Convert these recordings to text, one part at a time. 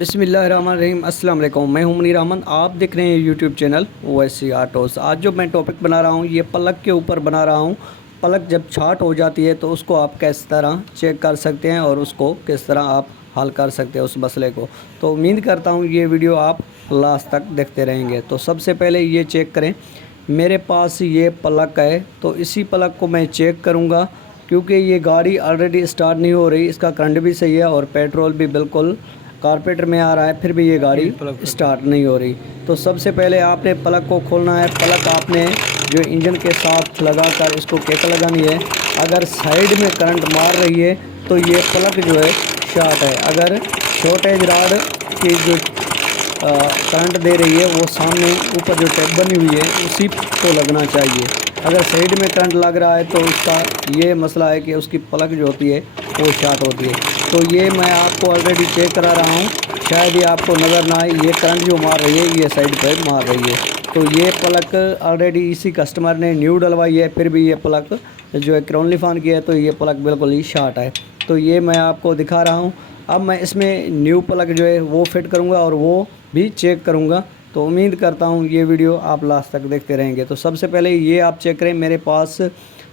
बिस्मिल्लाहिर्रहमानिर्रहीम। अस्सलाम वालेकुम। मैं हूं मुनीर अहमद। आप देख रहे हैं यूट्यूब चैनल ओवैसी ऑटोज़। आज जो मैं टॉपिक बना रहा हूं ये पलक के ऊपर बना रहा हूं। पलक जब छाट हो जाती है तो उसको आप किस तरह चेक कर सकते हैं और उसको किस तरह आप हल कर सकते हैं उस मसले को। तो उम्मीद करता हूं ये वीडियो आप लास्ट तक देखते रहेंगे। तो सबसे पहले ये चेक करें, मेरे पास ये पलक है तो इसी पलक को मैं चेक करूँगा क्योंकि ये गाड़ी ऑलरेडी स्टार्ट नहीं हो रही, इसका करंट भी सही है और पेट्रोल भी बिल्कुल कारपेटर में आ रहा है, फिर भी ये गाड़ी स्टार्ट नहीं हो रही। तो सबसे पहले आपने पलक को खोलना है। पलक आपने जो इंजन के साथ लगाकर इसको किक लगानी है। अगर साइड में करंट मार रही है तो ये पलक जो है शॉर्ट है। अगर शॉर्टेज राड की जो करंट दे रही है वो सामने ऊपर जो टैप बनी हुई है उसी को लगना चाहिए। अगर साइड में करंट लग रहा है तो उसका ये मसला है कि उसकी पलक जो होती है वो शॉर्ट होती है। तो ये मैं आपको ऑलरेडी चेक करा रहा हूँ, शायद ये आपको नज़र ना आए। ये करंट जो मार रही है ये साइड पर मार रही है। तो ये पलक ऑलरेडी इसी कस्टमर ने न्यू डलवाई है, फिर भी ये पलक जो है क्रॉन लिफान की है, तो ये पलक बिल्कुल ही शॉर्ट है। तो ये मैं आपको दिखा रहा हूँ। अब मैं इसमें न्यू पलक जो है वो फिट करूँगा और वो भी चेक करूँगा। तो उम्मीद करता हूँ ये वीडियो आप लास्ट तक देखते रहेंगे। तो सबसे पहले ये आप चेक करें, मेरे पास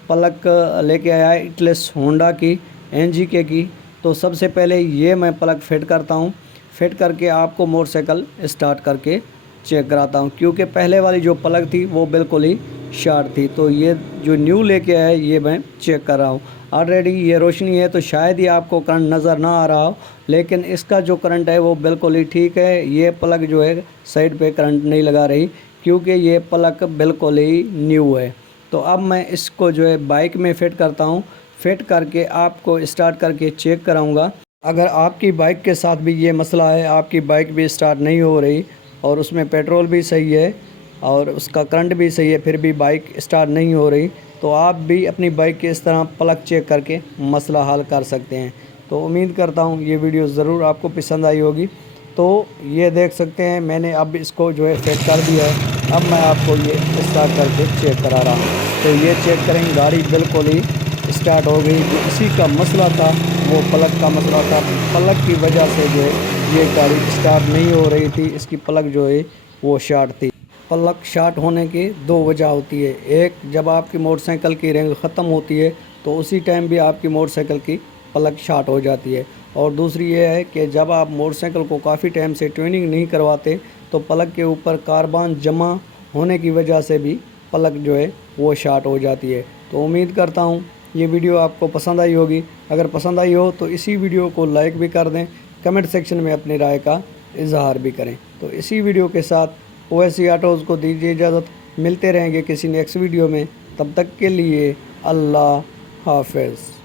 पलक लेके आया है इटलेस होंडा की NGK की। तो सबसे पहले ये मैं पलक फिट करता हूँ। फिट करके आपको मोटरसाइकिल स्टार्ट करके चेक कराता हूँ क्योंकि पहले वाली जो पलक थी वो बिल्कुल ही शॉर्ट थी। तो ये जो न्यू लेके आया है ये मैं चेक कर रहा हूँ। ऑलरेडी ये रोशनी है तो शायद ही आपको करंट नज़र ना आ रहा हो, लेकिन इसका जो करंट है वो बिल्कुल ही ठीक है। ये पलक जो है साइड पे करंट नहीं लगा रही क्योंकि ये पलक बिल्कुल ही न्यू है। तो अब मैं इसको जो है बाइक में फ़िट करता हूँ। फिट करके आपको स्टार्ट करके चेक कराऊंगा। अगर आपकी बाइक के साथ भी ये मसला है, आपकी बाइक भी स्टार्ट नहीं हो रही और उसमें पेट्रोल भी सही है और उसका करंट भी सही है, फिर भी बाइक स्टार्ट नहीं हो रही, तो आप भी अपनी बाइक के इस तरह पलक चेक करके मसला हल कर सकते हैं। तो उम्मीद करता हूँ ये वीडियो ज़रूर आपको पसंद आई होगी। तो ये देख सकते हैं मैंने अब इसको जो है फिट कर दिया है। अब मैं आपको ये स्टार्ट करके चेक करा रहा हूँ। तो ये चेक करेंगे, गाड़ी बिल्कुल ही स्टार्ट हो गई। जो इसी का मसला था वो पलक का मसला था। पलक की वजह से जो है ये गाड़ी स्टार्ट नहीं हो रही थी, इसकी पलक जो है वो शॉर्ट थी। पलक शॉर्ट होने की दो वजह होती है। एक, जब आपकी मोटरसाइकिल की रेंज ख़त्म होती है तो उसी टाइम भी आपकी मोटरसाइकिल की पलक शॉर्ट हो जाती है। और दूसरी ये है कि जब आप मोटरसाइकिल को काफ़ी टाइम से ट्यूनिंग नहीं करवाते तो पलक के ऊपर कार्बन जमा होने की वजह से भी पलक जो है वो शॉर्ट हो जाती है। तो उम्मीद करता हूँ ये वीडियो आपको पसंद आई होगी। अगर पसंद आई हो तो इसी वीडियो को लाइक भी कर दें, कमेंट सेक्शन में अपनी राय का इजहार भी करें। तो इसी वीडियो के साथ ओवैसी ऑटोज़ को दीजिए इजाज़त। मिलते रहेंगे किसी नेक्स्ट वीडियो में, तब तक के लिए अल्लाह हाफ़िज़।